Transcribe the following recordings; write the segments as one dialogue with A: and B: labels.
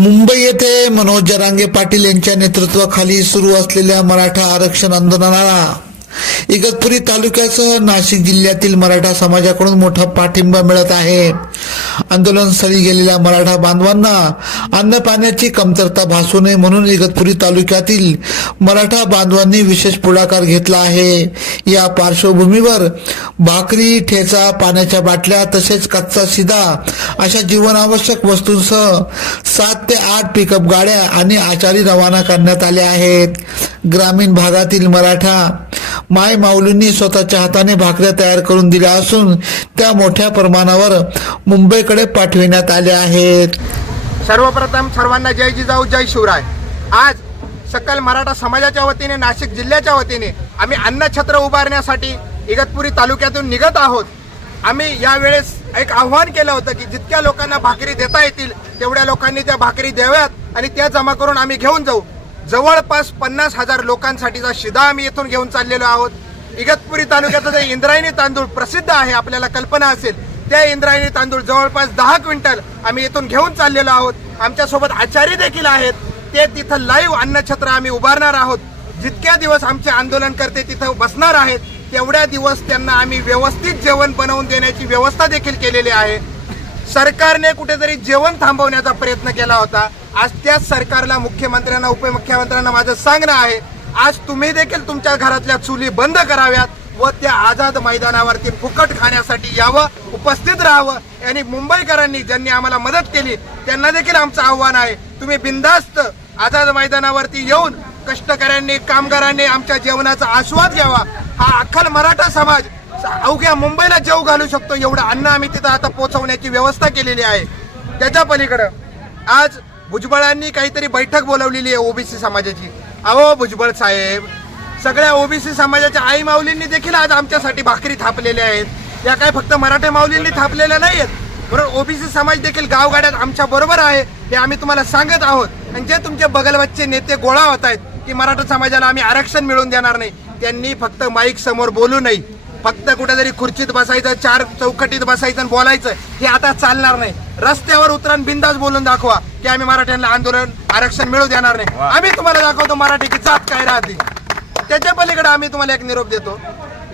A: मुंबई येथे मनोज जरांगे पाटील यांच्या नेतृत्वाखाली सुरू असलेल्या मराठा आरक्षण आंदोलनाला इगतपुरी तालुक्यासह नाशिक जिल्ह्यातील मराठा समाजाकडून मोठा पाठिंबा मिळत आहे. आंदोलनस्थळी गेलेल्या मराठा बांधवांना अन्न पाण्याची कमतरता भासू नये म्हणून इगतपुरी तालुक्यातील मराठा बांधवांनी विशेष पुढाकार घेतला आहे. या पार्श्वभूमीवर भाकरी ठेचा पाण्याच्या बाटल्या तसेच कच्चा शिदा अशा जीवनावश्यक वस्तूंसह सात ते आठ पिकअप गाड्या आणि आचारी रवाना करण्यात आल्या आहेत. ग्रामीण भागातील मराठा माय माऊलींनी स्वतःच्या हाताने भाकऱ्या तयार करून दिल्या असून त्या मोठ्या प्रमाणावर मुंबईकडे पाठविण्यात आल्या आहेत.
B: सर्वप्रथम सर्वांना जय जिजाऊ जय शिवराय. आज सकल मराठा समाजाच्या वतीने नाशिक जिल्ह्याच्या वतीने आम्ही अन्नछत्र उभारण्यासाठी इगतपुरी तालुक्यातून निघत आहोत. आम्ही यावेळेस एक आव्हान केलं होतं की जितक्या लोकांना भाकरी देता येतील तेवढ्या लोकांनी त्या भाकरी द्याव्यात आणि त्या जमा करून आम्ही घेऊन जाऊ. जवळपास पन्नास हजार लोकांसाठीचा शिदा आम्ही येथून घेऊन चाललेलो आहोत. इगतपुरी तालुक्याचा जे इंद्रायणी तांदूळ प्रसिद्ध आहे आपल्याला कल्पना असेल त्या इंद्रायणी तांदूळ जवळपास दहा क्विंटल आम्ही येथून घेऊन चाललेलो आहोत. आमच्यासोबत आचारी देखील आहेत. ते तिथं लाईव्ह अन्नछत्र आम्ही उभारणार आहोत. जितक्या दिवस आमचे आंदोलनकर्ते तिथं बसणार आहेत. तेवढ्या दिवस त्यांना आम्ही व्यवस्थित जेवण बनवून देण्याची व्यवस्था देखील केलेली आहे. सरकारने कुठेतरी जेवण थांबवण्याचा प्रयत्न केला होता. आज त्याच सरकारला मुख्यमंत्र्यांना उपमुख्यमंत्र्यांना माझं सांगणं आहे आज तुम्ही देखील तुमच्या घरातल्या चुली बंद कराव्यात व त्या आझाद मैदानावरती फुकट खाण्यासाठी यावं उपस्थित राहावं. आणि मुंबईकरांनी ज्यांनी आम्हाला मदत केली त्यांना देखील आमचं आव्हान आहे. तुम्ही बिंदास्त आझाद मैदानावरती येऊन कष्टकऱ्यांनी कामगारांनी आमच्या जेवणाचा आस्वाद घ्यावा. हा अख्खल मराठा समाज अवघ्या मुंबईला जेव घालू शकतो एवढं अन्न आम्ही तिथं आता पोहोचवण्याची व्यवस्था केलेली आहे. त्याच्या पलीकडं आज भुजबळांनी काहीतरी बैठक बोलवलेली आहे ओबीसी समाजाची. अहो भुजबळ साहेब सगळ्या ओबीसी समाजाच्या आई माऊलींनी देखील आज आमच्यासाठी भाकरी थापलेल्या आहेत. या काय फक्त मराठा माऊलींनी थापलेल्या नाही आहेत बरोबर ओबीसी समाज देखील गावगाड्यात आमच्या बरोबर आहे हे आम्ही तुम्हाला सांगत आहोत. आणि जे तुमचे बगलवच्चे नेते गोळा होत आहेत की मराठा समाजाला आम्ही आरक्षण मिळवून देणार नाही त्यांनी फक्त माईक समोर बोलू नये. फक्त कुठेतरी खुर्चीत बसायचं चार चौकटीत बसायचं आणि बोलायचं हे आता चालणार नाही. रस्त्यावर उतरून बिंदास बोलून दाखवा. की आम्ही मराठ्यांना आंदोलन आरक्षण मिळू देणार नाही. आम्ही तुम्हाला दाखवतो मराठीची जात काय राहते. त्याच्या पलीकडे आम्ही तुम्हाला एक निरोप देतो.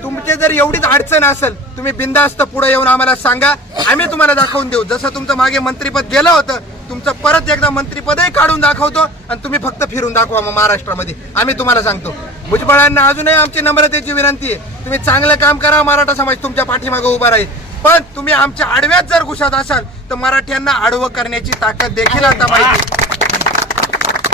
B: तुमचे जर एवढीच अडचण असेल तुम्ही बिंदास्त पुढे येऊन आम्हाला सांगा. आम्ही तुम्हाला दाखवून देऊ. जसं तुमचं मागे मंत्रीपद गेलं होतं तुमचं परत एकदा मंत्रीपदही काढून दाखवतो आणि तुम्ही फक्त फिरून दाखवा मग महाराष्ट्रामध्ये. आम्ही तुम्हाला सांगतो. भुजबळांना अजूनही आमची नम्रतेची विनंती आहे. तुम्ही चांगलं काम करा मराठा समाज तुमच्या पाठीमागे उभा राहील. पण तुम्ही आमच्या आडव्यात जर घुसत असाल तर मराठ्यांना आडवं करण्याची ताकद देखील आता माहिती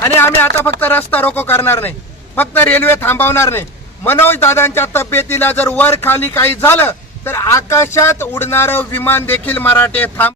B: आणि आम्ही आता फक्त रस्ता रोको करणार नाही. फक्त रेल्वे थांबवणार नाही. मनोज दादांच्या तब्येतीला जर वर खाली काही झालं तर आकाशात उडणारं विमान देखील मराठे थांब